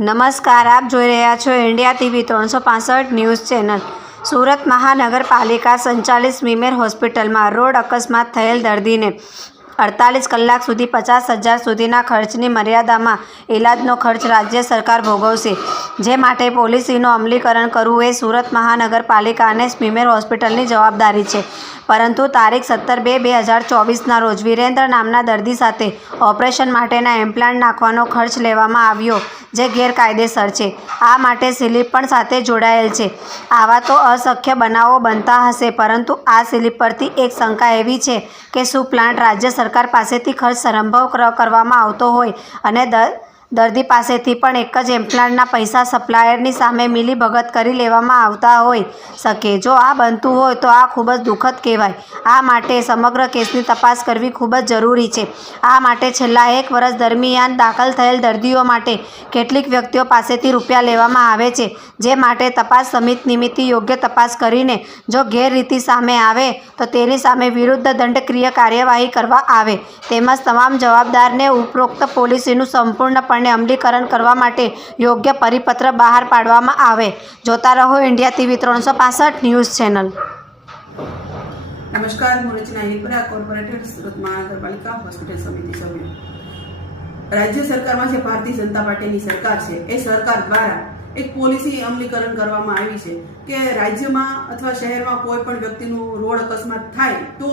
નમસ્કાર, આપ જોઈ રહ્યા છો ઇન્ડિયા ટીવી ત્રણસો પાસઠ ન્યૂઝ ચેનલ. સુરત મહાનગરપાલિકા સંચાલિત સ્મીમેર હોસ્પિટલમાં રોડ અકસ્માત થયેલ દર્દીને અડતાલીસ કલાક સુધી પચાસ હજાર સુધીના ખર્ચની મર્યાદામાં ઇલાજનો ખર્ચ રાજ્ય સરકાર ભોગવશે. જે માટે પોલિસીનું અમલીકરણ કરવું એ સુરત મહાનગરપાલિકા અને સ્મીમેર હોસ્પિટલની જવાબદારી છે. પરંતુ તારીખ સત્તર બે બે હજાર ચોવીસના રોજ વિરેન્દ્ર નામના દર્દી સાથે ઓપરેશન માટેના એમ્પ્લાન્ટ નાખવાનો ખર્ચ લેવામાં આવ્યો, જે ગેરકાયદેસર છે. આ માટે સ્લીપ પણ સાથે જોડાયેલ છે. આવા તો અશક્ય બનાવો બનતા હશે, પરંતુ આ સ્લીપ પરથી એક શંકા એવી છે કે શું પ્લાન્ટ રાજ્ય સરકાર પાસેથી ખર્ચ સંભવ કરવામાં આવતો હોય અને દર દર્દી પાસેથી પણ એક જ એમ્પ્લાન્ટના પૈસા સપ્લાયરની સામે મિલીભગત કરી લેવામાં આવતા હોઈ શકે. જો આ બનતું હોય તો આ ખૂબ જ દુઃખદ કહેવાય. આ માટે સમગ્ર કેસની તપાસ કરવી ખૂબ જ જરૂરી છે. આ માટે છેલ્લા એક વર્ષ દરમિયાન દાખલ થયેલ દર્દીઓ માટે કેટલીક વ્યક્તિઓ પાસેથી રૂપિયા લેવામાં આવે છે, જે માટે તપાસ સમિતિ નિમિત્તે યોગ્ય તપાસ કરીને જો ગેરરીતિ સામે આવે તો તેની સામે વિરુદ્ધ દંડક્રિય કાર્યવાહી કરવા આવે. તેમજ તમામ જવાબદારને ઉપરોક્ત પોલિસીનું સંપૂર્ણપણે અમલીકરણ કરવા માટે યોગ્ય પરિપત્ર બહાર પાડવામાં આવે. જોતા રહો ઇન્ડિયા ટીવી ત્રણસો ન્યૂઝ ચેનલ. નમસ્કાર, હું રચના હિપરા કોર્પોરેટર, સુરત મહાનગરપાલિકા, હોસ્પિટલ સમિતિ સભ્ય. રાજ્ય સરકારમાં જે ભારતીય જનતા પાર્ટીની સરકાર છે, એ સરકાર દ્વારા એક પોલિસી અમલીકરણ કરવામાં આવી છે કે રાજ્યમાં અથવા શહેરમાં કોઈ પણ વ્યક્તિનું રોડ અકસ્માત થાય તો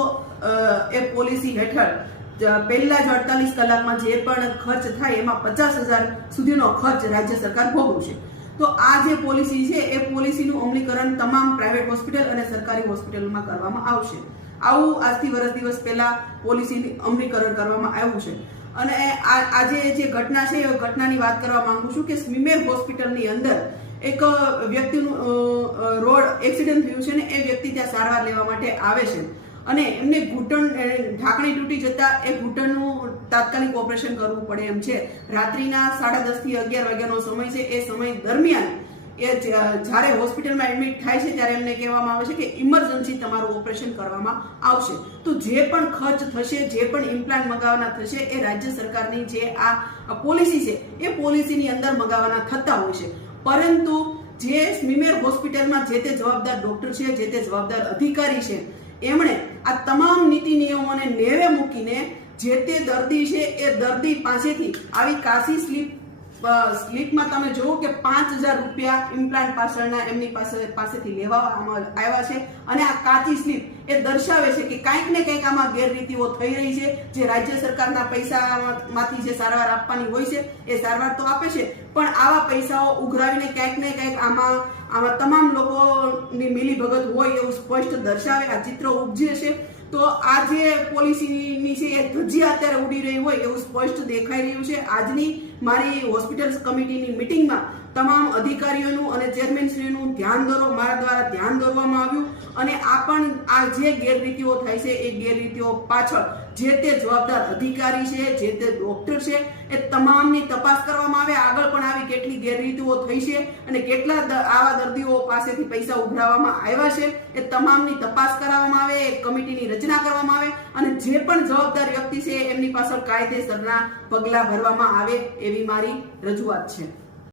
એ પોલિસી હેઠળ પહેલા જ અડતાલીસ કલાકમાં જે પણ ખર્ચ થાય એમાં પચાસ હજાર સુધીનો ખર્ચ રાજ્ય સરકાર ભોગવશે. તો આ જે પોલિસી છે, એ પોલિસીનું અમલીકરણ તમામ પ્રાઇવેટ હોસ્પિટલ અને સરકારી હોસ્પિટલમાં કરવામાં આવશે. આવું આજથી વર્ષ દિવસ પહેલા પોલિસીનું અમલીકરણ કરવામાં આવ્યું છે. અને આજે જે ઘટના છે, એ ઘટનાની વાત કરવા માંગુ છું કે સ્મીમેર હોસ્પિટલની અંદર એક વ્યક્તિનું રોડ એક્સિડન્ટ થયું છે ને એ વ્યક્તિ ત્યાં સારવાર લેવા માટે આવે છે. અને એમને ઘૂંટણ ઢાંકણી તૂટી જતા એ ઘૂંટણનું તાત્કાલિક ઓપરેશન કરવું પડે એમ છે. રાત્રિના સાડા દસથી અગિયાર વાગ્યાનો સમય છે. એ સમય દરમિયાન એ જ્યારે હોસ્પિટલમાં એડમિટ થાય છે, ત્યારે એમને કહેવામાં આવે છે કે ઇમરજન્સી તમારું ઓપરેશન કરવામાં આવશે. તો જે પણ ખર્ચ થશે, જે પણ ઇમ્પ્લાન્ટ મગાવવાના થશે, એ રાજ્ય સરકારની જે આ પોલિસી છે, એ પોલિસીની અંદર મગાવવાના થતા હોય છે. પરંતુ જે સ્મીમેર હોસ્પિટલમાં જે તે જવાબદાર ડોક્ટર છે, જે તે જવાબદાર અધિકારી છે એમણે આ તમામ નીતિ નિયમોને નેવે મૂકીને જે તે દર્દી છે એ દર્દી પાસેથી આવી કાશી સ્લીપ સ્લીપમાં તમે જુઓ કે પાંચ હજાર રૂપિયા ઇમ્પ્લાન્ટ પાછળના એમની પાસે પાસેથી લેવામાં આવ્યા છે. અને આ કાચી સ્લીપ એ દર્શાવે છે કે કાંઈક ને કંઈક આમાં ગેરરીતિઓ થઈ રહી છે. જે રાજ્ય સરકારના પૈસામાંથી જે સારવાર આપવાની હોય છે, એ સારવાર તો આપે છે. પણ આવા પૈસાઓ ઉઘરાવીને ક્યાંક ને ક્યાંક આમાં આમાં તમામ લોકોની મિલીભગત હોય એવું સ્પષ્ટ દર્શાવે, આ ચિત્ર ઉપજે છે. તો આ જે પોલિસીની છે, એ ધજી અત્યારે ઉડી રહી હોય એવું સ્પષ્ટ દેખાઈ રહ્યું છે. આજની મારી હોસ્પિટલ કમિટીની મિટિંગમાં તમામ અધિકારીઓનું અને ચેરમેનશ્રીનું ધ્યાન દોરો, મારા દ્વારા ધ્યાન દોરવામાં આવ્યું અને આ પણ, આ જે ગેરરીતિઓ થાય છે, એ ગેરરીતિઓ પાછળ જે તે જવાબદાર અધિકારી છે, જે તે ડોક્ટર છે, એ તમામની તપાસ કરવામાં આવે. આગળ પણ આવી કેટલી ગેરરીતિઓ થઈ છે અને કેટલા આવા દર્દીઓ પાસેથી પૈસા ઉઘરાવવામાં આવ્યા છે, એ તમામની તપાસ કરાવવામાં આવે એક કમિટીની રચના કરવામાં આવે અને જે પણ જવાબદાર વ્યક્તિ છે, એમની પાછળ કાયદેસરના પગલાં ભરવામાં આવે એવી મારી રજૂઆત છે.